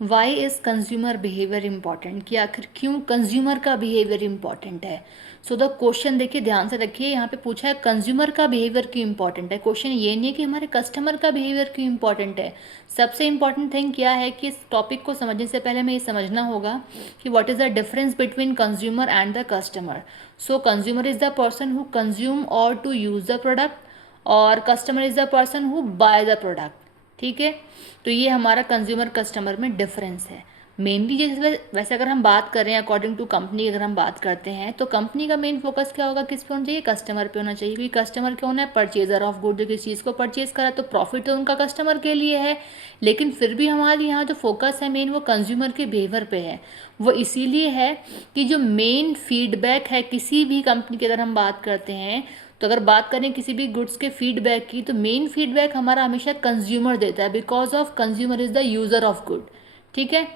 Y is consumer behaviour important, कि आखिर क्यों कंज्यूमर का बिहेवियर इम्पॉर्टेंट है। सो द क्वेश्चन देखिए, ध्यान से रखिए, यहाँ पे पूछा है कंज्यूमर का बिहेवियर क्यों इम्पॉर्टेंट है। क्वेश्चन ये नहीं है कि हमारे कस्टमर का बिहेवियर क्यों इम्पॉर्टेंट है। सबसे इम्पॉर्टेंट थिंग क्या है कि इस टॉपिक को समझने से पहले हमें ये समझना होगा कि what is the difference between consumer and the customer. So consumer is the person who consume और टू यूज़ द प्रोडक्ट, और customer is the person who by the product. ठीक है, तो ये हमारा कंज्यूमर कस्टमर में डिफरेंस है mainly. जैसे वैसे अगर हम बात करें अकॉर्डिंग टू कंपनी, अगर हम बात करते हैं तो कंपनी का मेन फोकस क्या होगा, किस पे होना चाहिए, कस्टमर पे होना चाहिए। क्योंकि कस्टमर क्या होना है, परचेजर ऑफ गुड, जो किसी चीज़ को परचेज करा तो प्रॉफिट तो उनका कस्टमर के लिए है। लेकिन फिर भी हमारे यहाँ जो फोकस है मेन, वो कंज्यूमर के बिहेवियर पे है। वो इसीलिए है कि जो मेन फीडबैक है किसी भी कंपनी की, अगर हम बात करते हैं तो अगर बात करें किसी भी गुड्स के फीडबैक की, तो मेन फीडबैक हमारा हमेशा कंज्यूमर देता है, because of consumer is the user of good. ठीक है,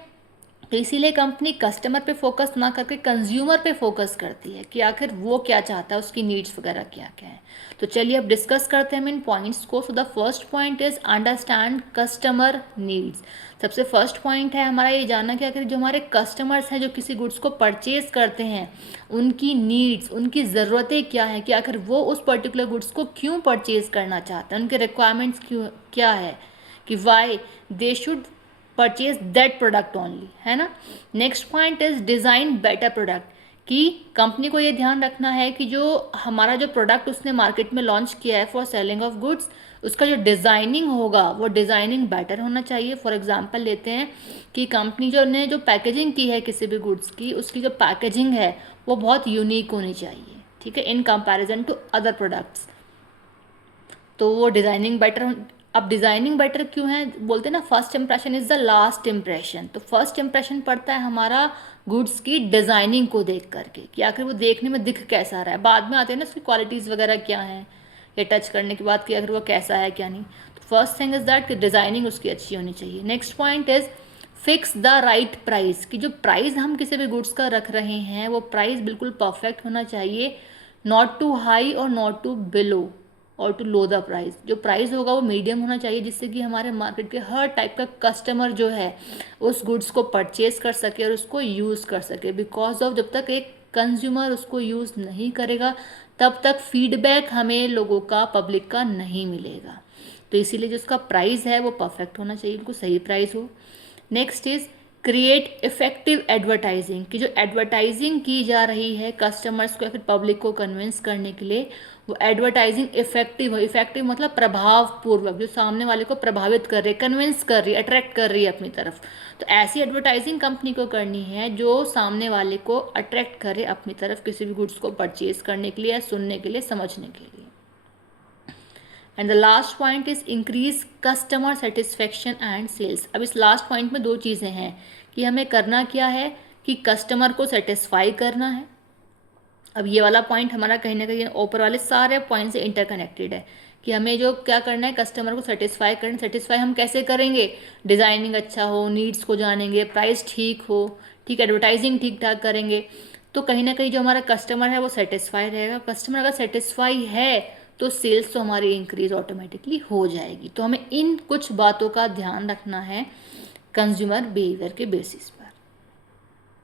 तो इसीलिए कंपनी कस्टमर पे फोकस ना करके कंज्यूमर पे फोकस करती है कि आखिर वो क्या चाहता है, उसकी नीड्स वगैरह क्या क्या है। तो चलिए अब डिस्कस करते हैं हम इन पॉइंट्स को। So the first point is understand customer needs. सबसे फर्स्ट पॉइंट है हमारा ये जानना कि आखिर जो हमारे कस्टमर्स हैं, जो किसी गुड्स को परचेज करते हैं, उनकी नीड्स, उनकी ज़रूरतें क्या हैं, कि आखिर वो उस पर्टिकुलर गुड्स को क्यों परचेज करना चाहते हैं, उनके रिक्वायरमेंट्स क्यों क्या है, कि why they should purchase that product only, है ना। Next point is design better product, कि कंपनी को ये ध्यान रखना है कि जो हमारा जो प्रोडक्ट उसने मार्केट में लॉन्च किया है फॉर सेलिंग ऑफ गुड्स, उसका जो डिज़ाइनिंग होगा वो डिज़ाइनिंग बेटर होना चाहिए। फॉर एग्जांपल लेते हैं कि कंपनी जो ने जो पैकेजिंग की है किसी भी गुड्स की, उसकी जो पैकेजिंग है वो बहुत यूनिक होनी चाहिए। ठीक है, in comparison to other products, तो वो डिज़ाइनिंग बेटर। अब डिज़ाइनिंग बेटर क्यों है, बोलते हैं ना first impression is the last impression. तो फर्स्ट इंप्रेशन पड़ता है हमारा गुड्स की डिज़ाइनिंग को देख करके, कि आखिर वो देखने में दिख कैसा रहा है। बाद में आते हैं ना उसकी क्वालिटीज़ वगैरह क्या हैं, ये टच करने के बाद कि आखिर वो कैसा है क्या नहीं। तो फर्स्ट थिंग इज़ दैट कि डिज़ाइनिंग उसकी अच्छी होनी चाहिए। Next point is fix the right price, कि जो प्राइस हम किसी भी गुड्स का रख रहे हैं वो प्राइस बिल्कुल परफेक्ट होना चाहिए, नॉट टू हाई और नॉट टू बिलो और टू लो द प्राइस। जो प्राइस होगा वो मीडियम होना चाहिए, जिससे कि हमारे मार्केट के हर टाइप का कस्टमर जो है उस गुड्स को परचेज कर सके और उसको यूज़ कर सके। बिकॉज ऑफ जब तक एक कंज्यूमर उसको यूज़ नहीं करेगा तब तक फीडबैक हमें लोगों का, पब्लिक का नहीं मिलेगा। तो इसीलिए जो उसका प्राइस है वो परफेक्ट होना चाहिए, बिल्कुल सही प्राइस हो। Next is create effective advertising, कि जो एडवर्टाइजिंग की जा रही है कस्टमर्स को या फिर पब्लिक को कन्विंस करने के लिए, वो एडवर्टाइजिंग इफेक्टिव हो। इफेक्टिव मतलब प्रभावपूर्वक, जो सामने वाले को प्रभावित कर रही है, कन्विंस कर रही है, अट्रैक्ट कर रही है अपनी तरफ। तो ऐसी एडवर्टाइजिंग कंपनी को करनी है जो सामने वाले को अट्रैक्ट करे अपनी तरफ, किसी भी गुड्स को परचेज करने के लिए या सुनने के लिए, समझने के लिए। And the last point is increase customer satisfaction and sales. अब इस लास्ट पॉइंट में दो चीज़ें हैं कि हमें करना क्या है, कि कस्टमर को सेटिस्फाई करना है। अब ये वाला पॉइंट हमारा कहीं ना कहीं ऊपर वाले सारे पॉइंट से इंटरकनेक्टेड है, कि हमें जो क्या करना है, कस्टमर को सेटिस्फाई करना। सेटिस्फाई हम कैसे करेंगे, डिज़ाइनिंग अच्छा हो, नीड्स को जानेंगे, प्राइस ठीक हो, ठीक, एडवर्टाइजिंग ठीक ठाक करेंगे, तो कहीं ना कहीं जो हमारा कस्टमर है वो सेटिस्फाई रहेगा। कस्टमर अगर सेटिस्फाई है तो सेल्स तो हमारी इंक्रीज ऑटोमेटिकली हो जाएगी। तो हमें इन कुछ बातों का ध्यान रखना है कंज्यूमर बिहेवियर के बेसिस पर।